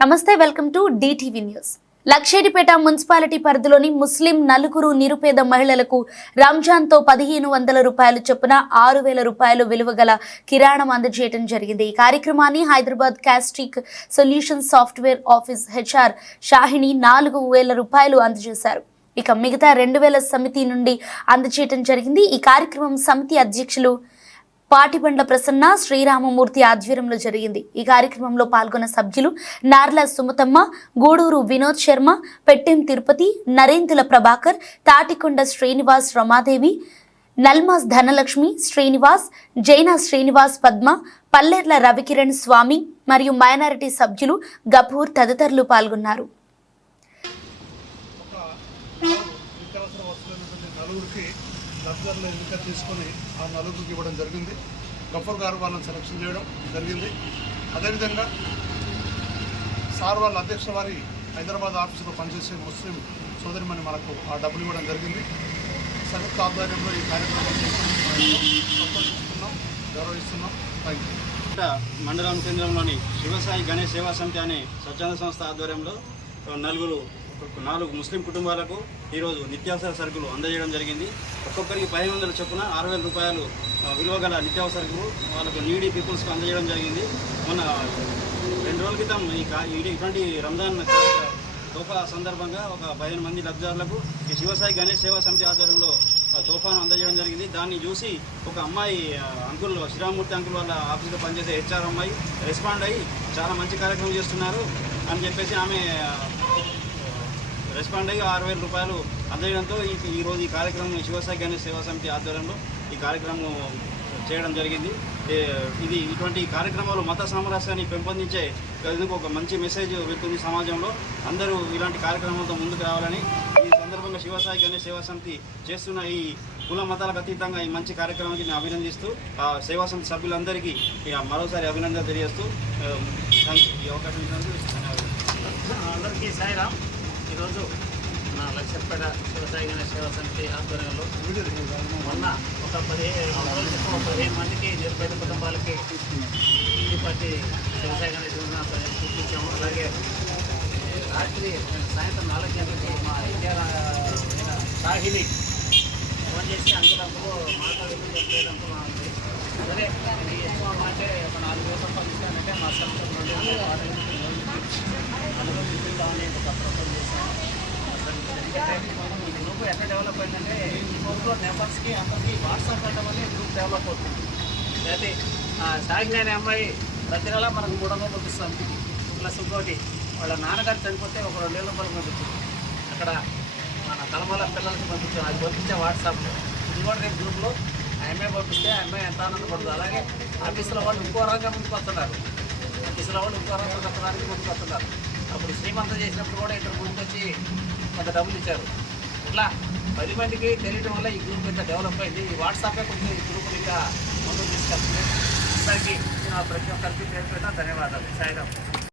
నమస్తే welcome to DTV news. Lakshettipet municipality పరిధిలోని ముస్లిం నలుగురు నిరుపేద మహిళలకు రంజాన్తో 1500 రూపాయలు చొప్పున 6000 రూపాయలు విలువ గల కిరాణం అందజేయడం జరిగింది. ఈ కార్యక్రమాన్ని Hyderabad caustic solution software office HR Shahini 4000 రూపాయలు అందజేశారు. ఇక మిగతా 2000 సమితి నుండి అందజేయడం జరిగింది. ఈ కార్యక్రమం సమితి అధ్యక్షులు పాటిబండ్ల ప్రసన్న శ్రీరామమూర్తి ఆధ్వర్యంలో జరిగింది. ఈ కార్యక్రమంలో పాల్గొన్న సభ్యులు నార్ల సుమతమ్మ, గూడూరు వినోద్ శర్మ, పెట్టెం తిరుపతి, నరేంద్రుల ప్రభాకర్, తాటికొండ శ్రీనివాస్, రమాదేవి, నల్మాస్ ధనలక్ష్మి, శ్రీనివాస్, జైనా శ్రీనివాస్, పద్మ, పల్లెర్ల రవికిరణ్ స్వామి మరియు మైనారిటీ సభ్యులు గఫూర్ తదితరులు పాల్గొన్నారు. లబ్ధిదారులు ఎన్నిక తీసుకొని ఆ నలుగురికి ఇవ్వడం జరిగింది. గఫర్ గారు వాళ్ళని సెలక్షన్ చేయడం జరిగింది. అదేవిధంగా సార్ వాళ్ళ అధ్యక్ష వారి హైదరాబాద్ ఆఫీసులో పనిచేసే ముస్లిం సోదరిమణి మనకు ఆ డబ్బులు ఇవ్వడం జరిగింది. సంయుక్త ఆధ్వర్యంలో ఈ కార్యక్రమాన్ని సంతోషిస్తున్నాం, గౌరవిస్తున్నాం. Thank you. మండలం కేంద్రంలోని శివసాయి గణేష్ సేవా సమితి అనే స్వచ్ఛంద సంస్థ ఆధ్వర్యంలో 4 ముస్లిం కుటుంబాలకు ఈరోజు నిత్యావసర సరుకులు అందజేయడం జరిగింది. ఒక్కొక్కరికి 1500 చొప్పున 6000 రూపాయలు విలువ గల నిత్యావసర సరుకులు వాళ్ళకు నీడీ పీపుల్స్కి అందజేయడం జరిగింది. మొన్న 2 రోజుల క్రితం ఇటువంటి రంజాన్ తోఫా సందర్భంగా ఒక 15 మంది లబ్ధిదారులకు ఈ శివసాయి గణేష్ సేవా సమితి ఆధ్వర్యంలో తోఫాను అందజేయడం జరిగింది. దాన్ని చూసి ఒక అమ్మాయి అంకుల్ శ్రీరామమూర్తి అంకుల్ వాళ్ళ ఆఫీస్లో పనిచేసే హెచ్ఆర్ అమ్మాయి రెస్పాండ్ అయ్యి చాలా మంచి కార్యక్రమం చేస్తున్నారు అని చెప్పేసి ఆమె రెస్పాండ్ అయ్యి 6000 రూపాయలు అందజేయడంతో ఈరోజు ఈ కార్యక్రమం శివసాయి గణేష్ సేవా సమితి ఆధ్వర్యంలో ఈ కార్యక్రమం చేయడం జరిగింది. ఇది ఇటువంటి కార్యక్రమాలు మత సామరస్యాన్ని పెంపొందించే ఒక మంచి మెసేజ్ వెళ్తుంది సమాజంలో. అందరూ ఇలాంటి కార్యక్రమాలతో ముందుకు రావాలని ఈ సందర్భంగా శివసాయి గణేష్ సేవా సమితి చేస్తున్న ఈ కుల మతాలకు అతీతంగా ఈ మంచి కార్యక్రమానికి నేను అభినందిస్తూ సేవా సమితి సభ్యులందరికీ మరోసారి అభినందన తెలియజేస్తూ ఈ అవకాశం ధన్యవాదాలు. అందరికీ సాయిరామ్. ఈరోజు నా లక్షపేట శివసాయి గణేష్ సేవా సమితి ఆధ్వర్యంలో మొన్న ఒక 15 మందికి నిరుపేద కుటుంబాలకి ఈ పార్టీ శివసాయి గణేష్ చూపించాము. అలాగే రాత్రి సాయంత్రం 4 గంటలకి మా ఇండియా సాహిని ఫోన్ చేసి అంకులంకులు మాట్లాడుకుంటూ ఉంది. సరే నేను ఎక్కువ అంటే ఒక 4 రోజులు పంపిస్తానంటే మా సంస్థ నుండి అనుభవించుకుందామని ఒక ప్రపోజల్ చేశాను. ఈ గ్రూప్ ఎట్లా డెవలప్ అయిందంటే ఈ గ్రూప్లో మెంబర్స్కి అందరికీ వాట్సాప్ పెట్టడం వల్ల గ్రూప్ డెవలప్ అవుతుంది. అయితే సాగిన అనే అమ్మాయి ప్రతి నెల మనకు 300 పంపిస్తాం. ప్లస్ ఇంకోటి వాళ్ళ నాన్నగారు చనిపోతే ఒక 2000 రూపాయలు పంపించింది. అక్కడ మన తలమల పిల్లలకి పంపించాం. అది పంపించే వాట్సాప్లో ఇది కూడా రేపు గ్రూప్లో ఆ అమ్మాయి పంపిస్తే ఆ అమ్మాయి ఎంత ఆనందపడుతుంది. అలాగే ఆఫీసులో వాళ్ళు ఇంకో రంగం ముందుకు వస్తున్నారు. ఆఫీసులో వాళ్ళు ఇంకో రంగం కట్టడానికి ముందుకు వస్తున్నారు. అప్పుడు శ్రీమంతం చేసినప్పుడు కూడా ఇక్కడ ముందుకు వచ్చి కొంత డబ్బులు ఇచ్చారు. ఇట్లా 10 మందికి తెలియడం వల్ల ఈ గ్రూప్ ఇంత డెవలప్ అయింది. ఈ వాట్సాపే కొంచెం ఈ గ్రూపులు ఇంకా ముందుకు తీసుకెళ్తుంది. అందరికీ ప్రతి ఒక్కరికి పేరు ధన్యవాదాలు. సాయిరామ్.